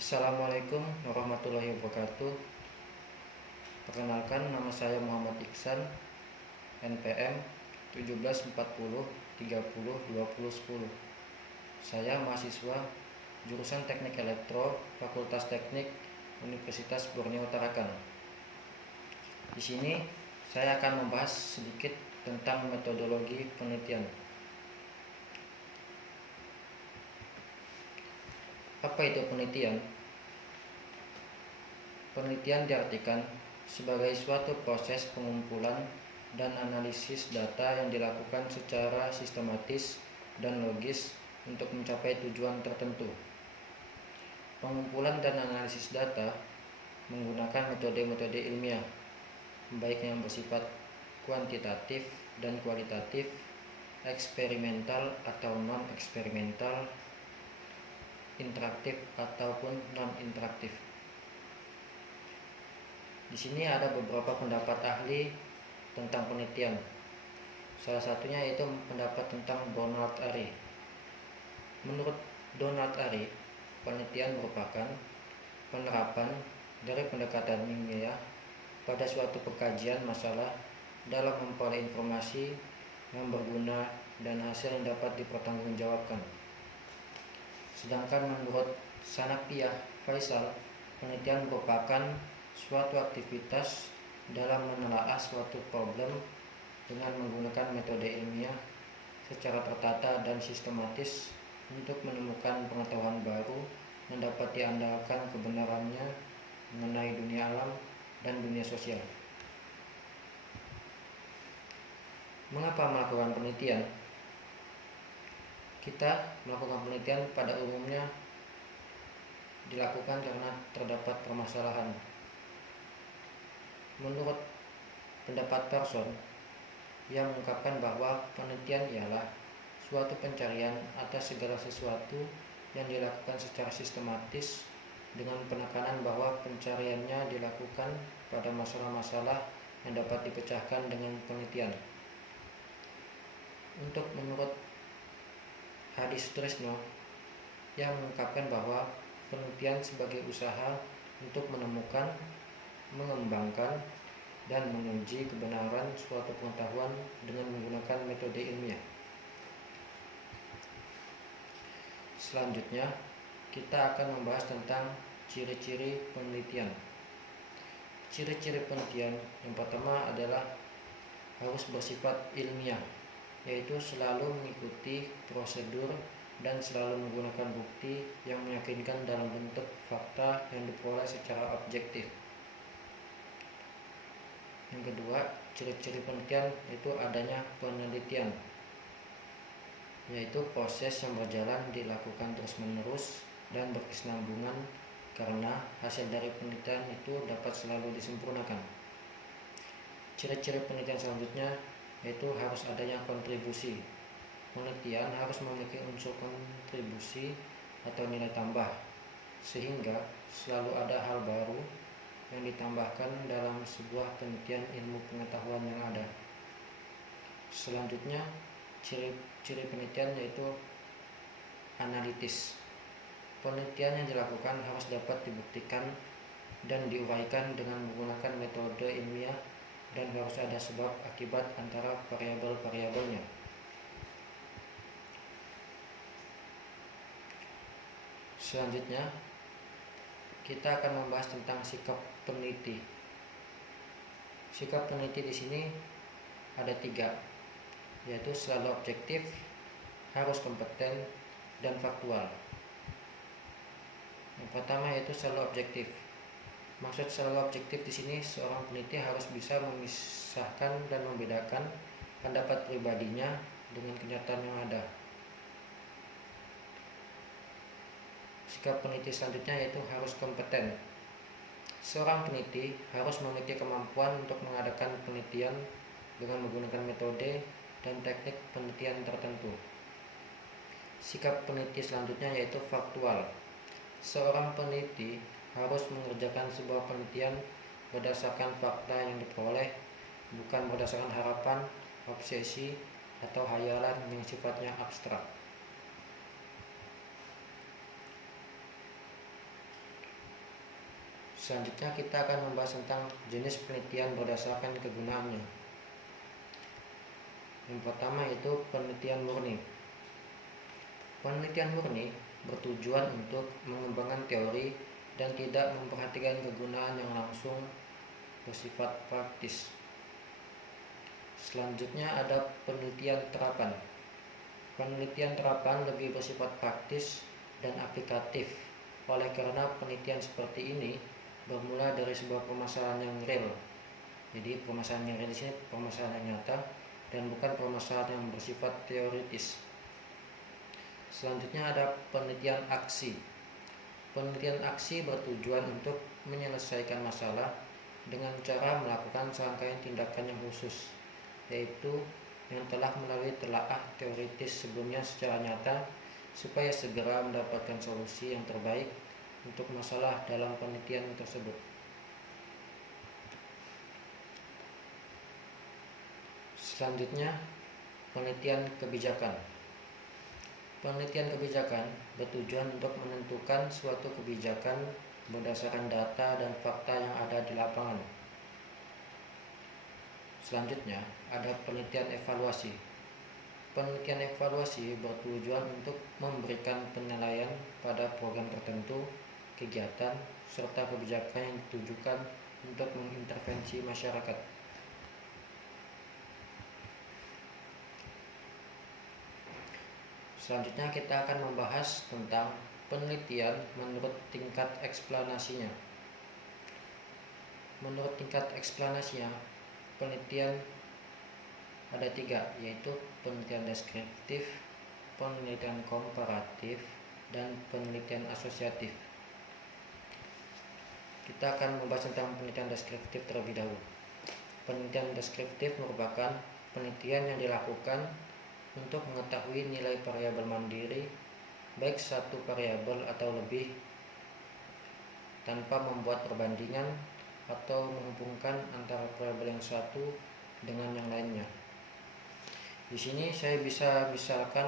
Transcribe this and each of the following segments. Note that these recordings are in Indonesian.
Assalamualaikum warahmatullahi wabarakatuh. Perkenalkan, nama saya Muhammad Iksan, NPM 1740302010. Saya mahasiswa jurusan Teknik Elektro, Fakultas Teknik Universitas Borneo Tarakan. Di sini saya akan membahas sedikit tentang metodologi penelitian. Apa itu penelitian? Penelitian diartikan sebagai suatu proses pengumpulan dan analisis data yang dilakukan secara sistematis dan logis untuk mencapai tujuan tertentu. Pengumpulan dan analisis data menggunakan metode-metode ilmiah, baik yang bersifat kuantitatif dan kualitatif, eksperimental atau non-eksperimental, interaktif ataupun non-interaktif. Di sini ada beberapa pendapat ahli tentang penelitian. Salah satunya yaitu pendapat tentang Donald Ari. Menurut Donald Ari, penelitian merupakan penerapan dari pendekatan ilmiah pada suatu pengkajian masalah dalam memperoleh informasi yang berguna dan hasil yang dapat dipertanggungjawabkan. Sedangkan menurut Sanapia Faisal, penelitian merupakan suatu aktivitas dalam menelaah suatu problem dengan menggunakan metode ilmiah secara tertata dan sistematis untuk menemukan pengetahuan baru yang dapat diandalkan kebenarannya mengenai dunia alam dan dunia sosial. Mengapa melakukan penelitian? Kita melakukan penelitian pada umumnya dilakukan karena terdapat permasalahan. Menurut pendapat Person, ia mengungkapkan bahwa penelitian ialah suatu pencarian atas segala sesuatu yang dilakukan secara sistematis dengan penekanan bahwa pencariannya dilakukan pada masalah-masalah yang dapat dipecahkan dengan penelitian. Menurut Hadi Sutrisno, yang mengungkapkan bahwa penelitian sebagai usaha untuk menemukan, mengembangkan, dan menguji kebenaran suatu pengetahuan dengan menggunakan metode ilmiah. Selanjutnya, kita akan membahas tentang ciri-ciri penelitian. Ciri-ciri penelitian yang pertama adalah harus bersifat ilmiah, yaitu selalu mengikuti prosedur dan selalu menggunakan bukti yang meyakinkan dalam bentuk fakta yang diperoleh secara objektif. Yang kedua, ciri-ciri penelitian itu adanya penelitian, yaitu proses yang berjalan dilakukan terus-menerus dan berkesinambungan karena hasil dari penelitian itu dapat selalu disempurnakan. Ciri-ciri penelitian selanjutnya yaitu harus adanya kontribusi. Penelitian harus memiliki unsur kontribusi atau nilai tambah, sehingga selalu ada hal baru yang ditambahkan dalam sebuah penelitian ilmu pengetahuan yang ada. Selanjutnya, ciri penelitian yaitu analitis. Penelitian yang dilakukan harus dapat dibuktikan dan diuraikan dengan menggunakan metode ilmiah dan harus ada sebab akibat antara variabel-variabelnya. Selanjutnya, kita akan membahas tentang sikap peneliti. Sikap peneliti di sini ada 3, yaitu selalu objektif, harus kompeten, dan faktual. Yang pertama yaitu selalu objektif. Maksud selalu objektif di sini, seorang peneliti harus bisa memisahkan dan membedakan pendapat pribadinya dengan kenyataan yang ada. Sikap peneliti selanjutnya yaitu harus kompeten. Seorang peneliti harus memiliki kemampuan untuk mengadakan penelitian dengan menggunakan metode dan teknik penelitian tertentu. Sikap peneliti selanjutnya yaitu faktual. Seorang peneliti harus mengerjakan sebuah penelitian berdasarkan fakta yang diperoleh, bukan berdasarkan harapan, obsesi, atau hayalan yang sifatnya abstrak. Selanjutnya kita akan membahas tentang jenis penelitian berdasarkan kegunaannya. Yang pertama yaitu penelitian murni. Penelitian murni bertujuan untuk mengembangkan teori dan tidak memperhatikan kegunaan yang langsung bersifat praktis. Selanjutnya ada penelitian terapan. Penelitian terapan lebih bersifat praktis dan aplikatif. Oleh karena penelitian seperti ini bermula dari sebuah permasalahan yang real. Jadi permasalahan yang real ini permasalahan yang nyata dan bukan permasalahan yang bersifat teoritis. Selanjutnya ada penelitian aksi. Penelitian aksi bertujuan untuk menyelesaikan masalah dengan cara melakukan serangkaian tindakan yang khusus, yaitu yang telah melalui telaah teoritis sebelumnya secara nyata supaya segera mendapatkan solusi yang terbaik untuk masalah dalam penelitian tersebut. Selanjutnya, penelitian kebijakan. Penelitian kebijakan bertujuan untuk menentukan suatu kebijakan berdasarkan data dan fakta yang ada di lapangan. Selanjutnya, ada penelitian evaluasi. Penelitian evaluasi bertujuan untuk memberikan penilaian pada program tertentu, kegiatan, serta kebijakan yang ditujukan untuk mengintervensi masyarakat. Selanjutnya kita akan membahas tentang penelitian menurut tingkat eksplanasinya. Menurut tingkat eksplanasinya, penelitian ada 3, yaitu penelitian deskriptif, penelitian komparatif, dan penelitian asosiatif. Kita akan membahas tentang penelitian deskriptif terlebih dahulu. Penelitian deskriptif merupakan penelitian yang dilakukan untuk mengetahui nilai variabel mandiri, baik satu variabel atau lebih, tanpa membuat perbandingan atau menghubungkan antara variabel yang satu dengan yang lainnya. Di sini saya bisa misalkan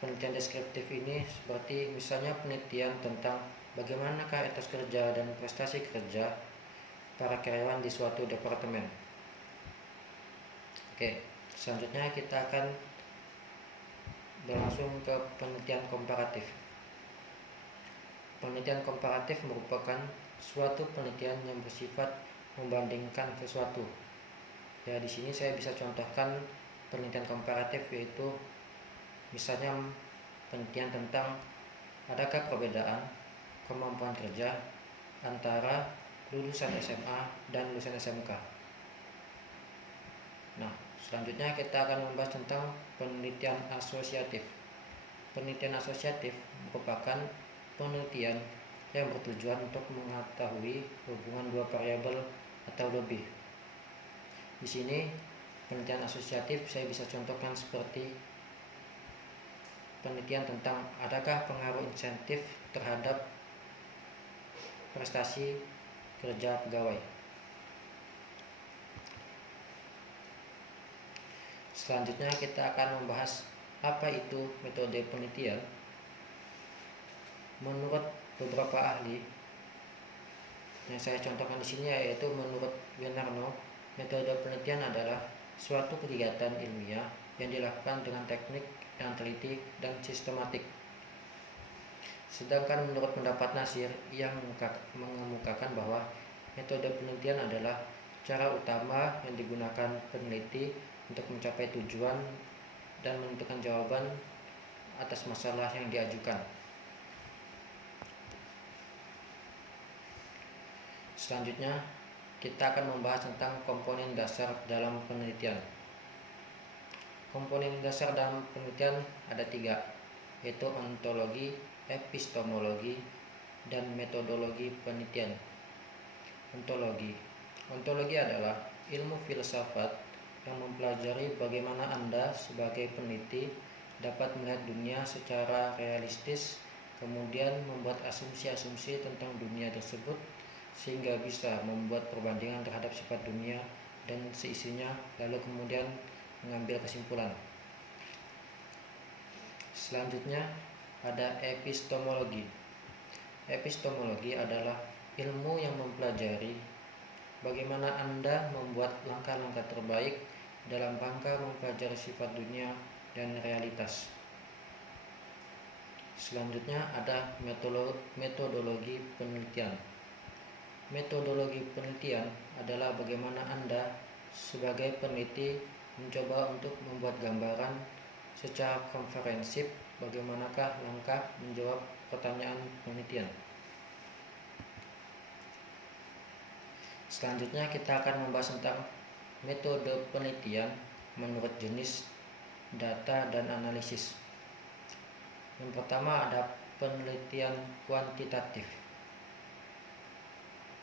penelitian deskriptif ini seperti misalnya penelitian tentang bagaimanakah etos kerja dan prestasi kerja para karyawan di suatu departemen. Oke, selanjutnya kita akan berlangsung ke penelitian komparatif. Penelitian komparatif merupakan suatu penelitian yang bersifat membandingkan sesuatu. Ya, di sini saya bisa contohkan penelitian komparatif, yaitu misalnya penelitian tentang adakah perbedaan kemampuan kerja antara lulusan SMA dan lulusan SMK. Nah, selanjutnya kita akan membahas tentang penelitian asosiatif. Penelitian asosiatif merupakan penelitian yang bertujuan untuk mengetahui hubungan dua variabel atau lebih. Di sini penelitian asosiatif saya bisa contohkan seperti penelitian tentang adakah pengaruh insentif terhadap prestasi kerja pegawai. Selanjutnya kita akan membahas apa itu metode penelitian. Menurut beberapa ahli yang saya contohkan di sini, yaitu menurut Winarno, metode penelitian adalah suatu kegiatan ilmiah yang dilakukan dengan teknik yang teliti dan sistematik. Sedangkan menurut pendapat Nasir, ia mengemukakan bahwa metode penelitian adalah cara utama yang digunakan peneliti untuk mencapai tujuan dan menentukan jawaban atas masalah yang diajukan. Selanjutnya, kita akan membahas tentang komponen dasar dalam penelitian. Komponen dasar dalam penelitian ada 3, yaitu ontologi, epistemologi, dan metodologi penelitian. Ontologi adalah ilmu filsafat yang mempelajari bagaimana Anda sebagai peneliti dapat melihat dunia secara realistis, kemudian membuat asumsi-asumsi tentang dunia tersebut sehingga bisa membuat perbandingan terhadap sifat dunia dan seisinya, lalu kemudian mengambil kesimpulan. Selanjutnya ada epistemologi. Epistemologi adalah ilmu yang mempelajari bagaimana Anda membuat langkah-langkah terbaik dalam rangka mempelajari sifat dunia dan realitas. Selanjutnya ada metodologi penelitian. Metodologi penelitian adalah bagaimana Anda sebagai peneliti mencoba untuk membuat gambaran secara komprehensif bagaimanakah langkah menjawab pertanyaan penelitian. Selanjutnya kita akan membahas tentang metode penelitian menurut jenis data dan analisis. Yang pertama ada penelitian kuantitatif.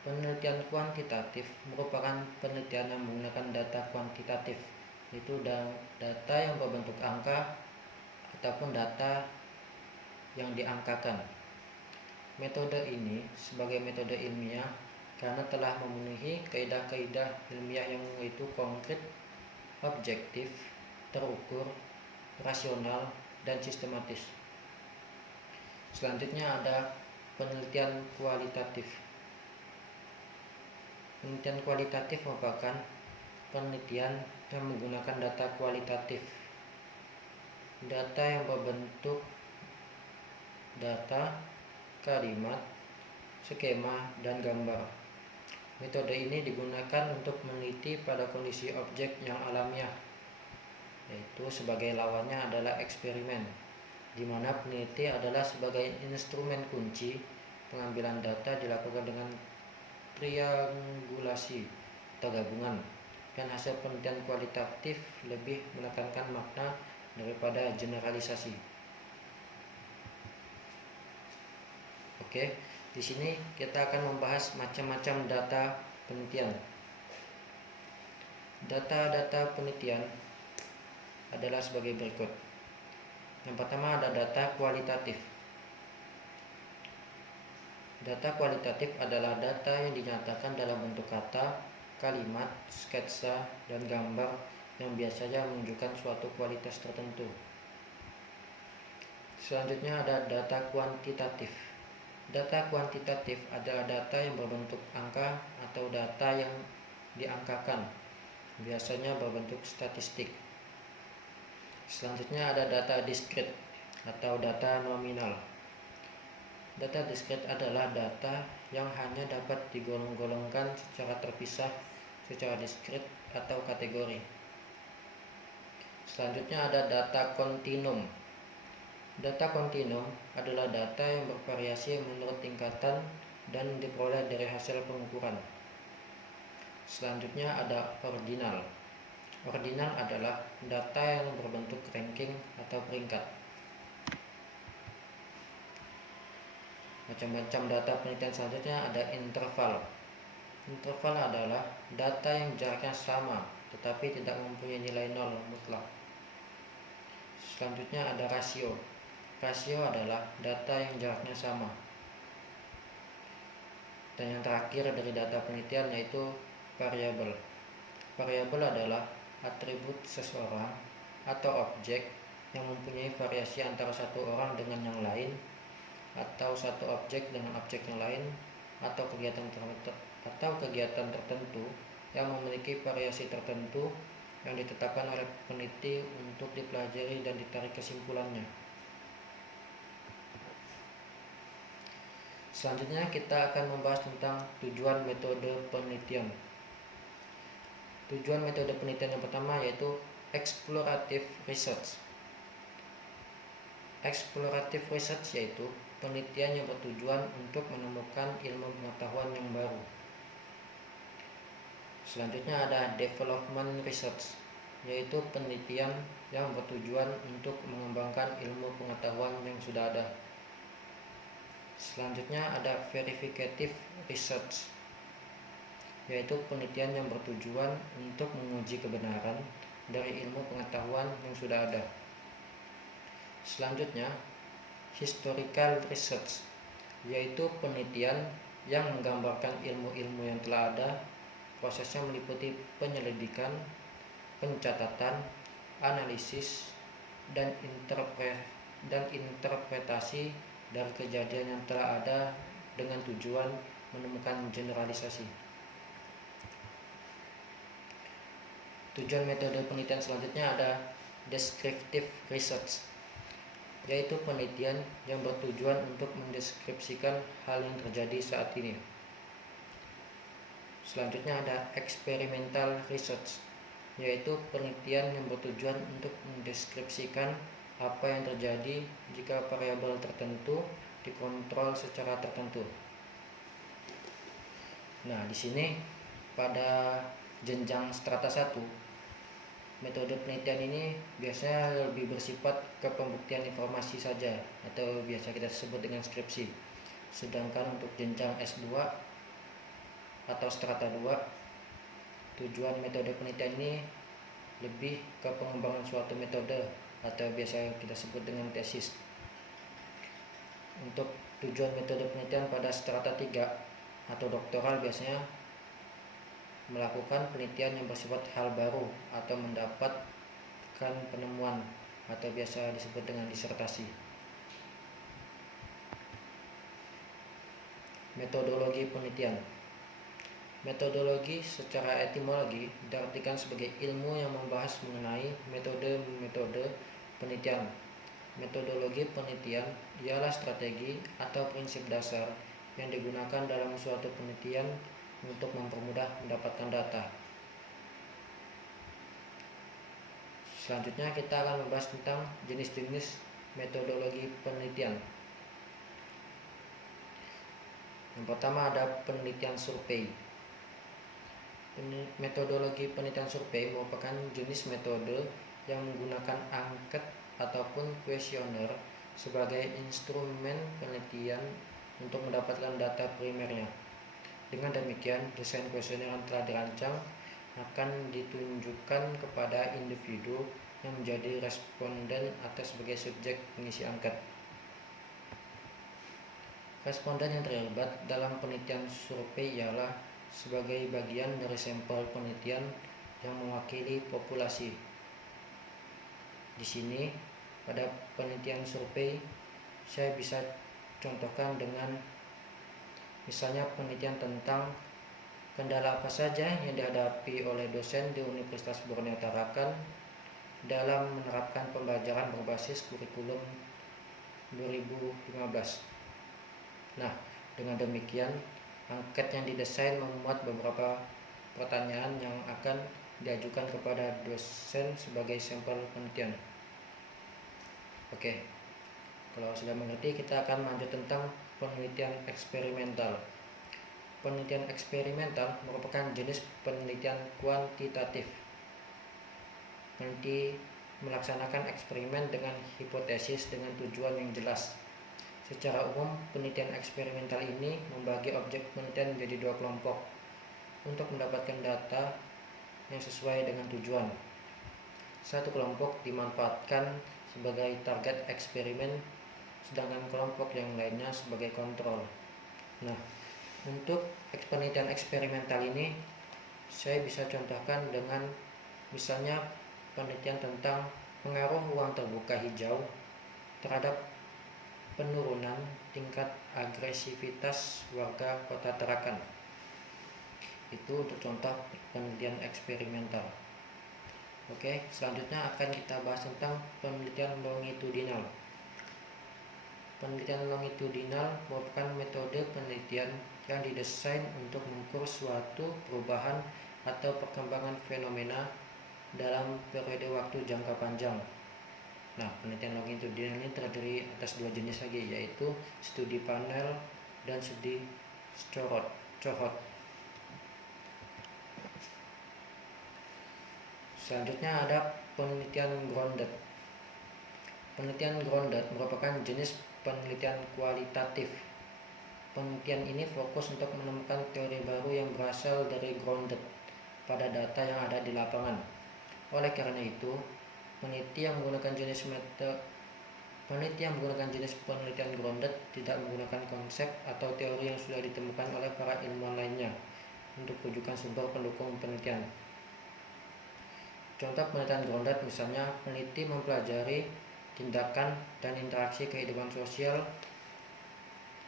Penelitian kuantitatif merupakan penelitian yang menggunakan data kuantitatif, yaitu data yang berbentuk angka ataupun data yang diangkakan. Metode ini sebagai metode ilmiah karena telah memenuhi kaidah-kaidah ilmiah yang yaitu konkret, objektif, terukur, rasional, dan sistematis. Selanjutnya ada penelitian kualitatif. Penelitian kualitatif merupakan penelitian yang menggunakan data kualitatif. Data yang berbentuk data, kalimat, skema, dan gambar. Metode ini digunakan untuk meneliti pada kondisi objek yang alamiah, yaitu sebagai lawannya adalah eksperimen, di mana peneliti adalah sebagai instrumen kunci. Pengambilan data dilakukan dengan triangulasi atau gabungan, dan hasil penelitian kualitatif lebih menekankan makna daripada generalisasi. Oke, di sini kita akan membahas macam-macam data penelitian. Data-data penelitian adalah sebagai berikut. Yang pertama ada data kualitatif. Data kualitatif adalah data yang dinyatakan dalam bentuk kata, kalimat, sketsa, dan gambar yang biasanya menunjukkan suatu kualitas tertentu. Selanjutnya ada data kuantitatif. Data kuantitatif adalah data yang berbentuk angka atau data yang diangkakan, biasanya berbentuk statistik. Selanjutnya ada data diskrit atau data nominal. Data diskrit adalah data yang hanya dapat digolong-golongkan secara terpisah, secara diskrit atau kategori. Selanjutnya ada data kontinum. Data kontinum adalah data yang bervariasi menurut tingkatan dan diperoleh dari hasil pengukuran. Selanjutnya ada ordinal. Ordinal adalah data yang berbentuk ranking atau peringkat. Macam-macam data penelitian selanjutnya ada interval. Interval adalah data yang jaraknya sama tetapi tidak mempunyai nilai nol mutlak. Selanjutnya ada rasio. Rasio adalah data yang jaraknya sama. Dan yang terakhir dari data penelitian yaitu variabel. Variabel adalah atribut seseorang atau objek yang mempunyai variasi antara satu orang dengan yang lain, atau satu objek dengan objek yang lain, atau kegiatan tertentu yang memiliki variasi tertentu yang ditetapkan oleh peneliti untuk dipelajari dan ditarik kesimpulannya. Selanjutnya kita akan membahas tentang tujuan metode penelitian. Tujuan metode penelitian yang pertama yaitu explorative research. Explorative research yaitu penelitian yang bertujuan untuk menemukan ilmu pengetahuan yang baru. Selanjutnya ada development research, yaitu penelitian yang bertujuan untuk mengembangkan ilmu pengetahuan yang sudah ada. Selanjutnya ada verificative research, yaitu penelitian yang bertujuan untuk menguji kebenaran dari ilmu pengetahuan yang sudah ada. Selanjutnya historical research, yaitu penelitian yang menggambarkan ilmu-ilmu yang telah ada. Prosesnya meliputi penyelidikan, pencatatan, analisis, dan interpretasi dari kejadian yang telah ada dengan tujuan menemukan generalisasi. Tujuan metode penelitian selanjutnya ada descriptive research, yaitu penelitian yang bertujuan untuk mendeskripsikan hal yang terjadi saat ini. Selanjutnya ada experimental research, yaitu penelitian yang bertujuan untuk mendeskripsikan apa yang terjadi jika variabel tertentu dikontrol secara tertentu. Nah, di sini pada jenjang strata 1, metode penelitian ini biasanya lebih bersifat ke pembuktian informasi saja atau biasa kita sebut dengan skripsi. Sedangkan untuk jenjang S2 atau strata 2, tujuan metode penelitian ini lebih ke pengembangan suatu metode atau biasa kita sebut dengan tesis. Untuk tujuan metode penelitian pada strata 3 atau doktoral biasanya melakukan penelitian yang bersifat hal baru atau mendapatkan penemuan atau biasa disebut dengan disertasi. Metodologi penelitian. Metodologi secara etimologi diartikan sebagai ilmu yang membahas mengenai metode-metode penelitian. Metodologi penelitian ialah strategi atau prinsip dasar yang digunakan dalam suatu penelitian untuk mempermudah mendapatkan data. Selanjutnya kita akan membahas tentang jenis-jenis metodologi penelitian. Yang pertama ada penelitian survei. Metodologi penelitian survei merupakan jenis metode yang menggunakan angket ataupun kuesioner sebagai instrumen penelitian untuk mendapatkan data primernya. Dengan demikian, desain kuesioner yang telah dirancang akan ditunjukkan kepada individu yang menjadi responden atau sebagai subjek pengisi angket. Responden yang terlibat dalam penelitian survei ialah sebagai bagian dari sampel penelitian yang mewakili populasi. Di sini, pada penelitian survei, saya bisa contohkan dengan misalnya penelitian tentang kendala apa saja yang dihadapi oleh dosen di Universitas Borneo Tarakan dalam menerapkan pembelajaran berbasis kurikulum 2015. Nah, dengan demikian, angket yang didesain memuat beberapa pertanyaan yang akan diajukan kepada dosen sebagai sampel penelitian. Oke, kalau sudah mengerti, kita akan lanjut tentang penelitian eksperimental. Penelitian eksperimental merupakan jenis penelitian kuantitatif. Peneliti melaksanakan eksperimen dengan hipotesis dengan tujuan yang jelas. Secara umum, penelitian eksperimental ini membagi objek penelitian menjadi dua kelompok untuk mendapatkan data yang sesuai dengan tujuan. Satu kelompok dimanfaatkan sebagai target eksperimen, sedangkan kelompok yang lainnya sebagai kontrol. Nah, untuk penelitian eksperimental ini saya bisa contohkan dengan misalnya penelitian tentang pengaruh ruang terbuka hijau terhadap penurunan tingkat agresivitas warga Kota Tarakan. Itu untuk contoh penelitian eksperimental. Oke, selanjutnya akan kita bahas tentang penelitian longitudinal. Penelitian longitudinal merupakan metode penelitian yang didesain untuk mengukur suatu perubahan atau perkembangan fenomena dalam periode waktu jangka panjang. Nah, penelitian longitudinal ini terdiri atas dua jenis lagi, yaitu studi panel dan studi cohort. Selanjutnya ada penelitian grounded. Penelitian grounded merupakan jenis penelitian kualitatif. Penelitian ini fokus untuk menemukan teori baru yang berasal dari grounded pada data yang ada di lapangan. Oleh karena itu, peneliti yang menggunakan jenis penelitian grounded tidak menggunakan konsep atau teori yang sudah ditemukan oleh para ilmuwan lainnya untuk rujukan sumber pendukung penelitian. Contoh penelitian grounded misalnya peneliti mempelajari tindakan dan interaksi kehidupan sosial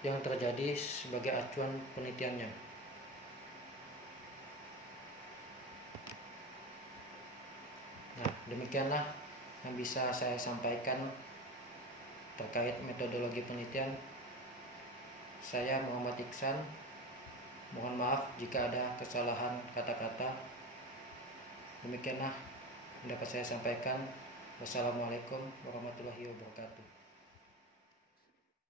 yang terjadi sebagai acuan penelitiannya. Nah, demikianlah yang bisa saya sampaikan terkait metodologi penelitian. Saya Muhammad Iksan. Mohon maaf jika ada kesalahan kata-kata. Demikianlah yang dapat saya sampaikan. Wassalamualaikum warahmatullahi wabarakatuh.